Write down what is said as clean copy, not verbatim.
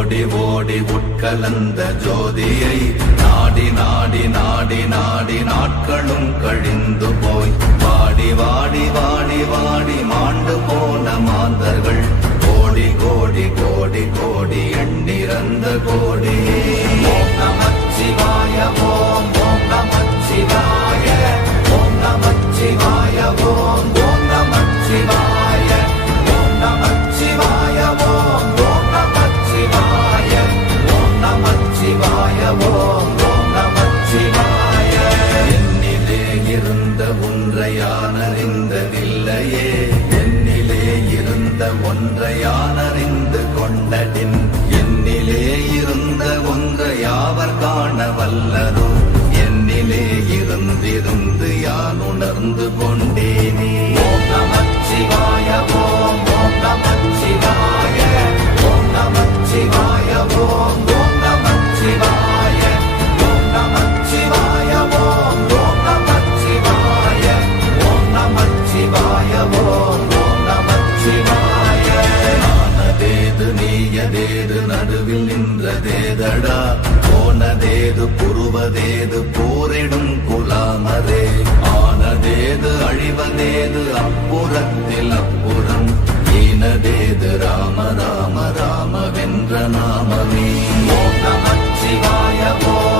ஓடி ஓடி உட்கலந்த ஜோதியை நாடி நாடி நாடி நாடி நாட்களும் கழிந்து போய் வாடி வாடி வாடி வாடி மாண்டு போன மாந்தர்கள் கோடி கோடி கோடி கோடி எண்ணிறந்த கோடி. ஓம் நமச்சிவாய ஓம் ஓம் நமச்சிவாய ஓம் நமச்சிவாய ஓம் ஓம் நமச்சிவாய ஓம் நமச்சிவாய ஓம் ஓம் நமச்சிவாய ஓம் நமச்சிவாய ஓம் ஓம் நமச்சிவாய. என்னிலே இருந்த ஒன்றை யான் அறிந்ததில்லையே, என்னிலே இருந்த ஒன்றை யான் அறிந்து கொண்டடின், என்னிலே இருந்த ஒன்றை யாவர் காண வல்லரோ, என்னிலே இருந்திருந்து யான் உணர்ந்து கொண்டேனே. ஓம் நமச்சிவாய ஓம் ஓம் நமச்சிவாய ஓம் நமச்சிவாய ஓம் ஓம் நமச்சிவாய ஓம் நமச்சிவாய ஓம் ஓம் நமச்சிவாய ஓம் நமச்சிவாய ஓம் ஓம் நமச்சிவாய. ஆனதேது நீயதேது நடுவில் நின்றதேதடா, போனதேது புருவதேது போரிடும் குலாமரே, ஆனதேது அழிவதேது அப்புறத்தில் அப்புறம், ஈனதேது ராம ராம ராம வென்ற நாமமே. ஓம் நமச்சிவாய ஓம்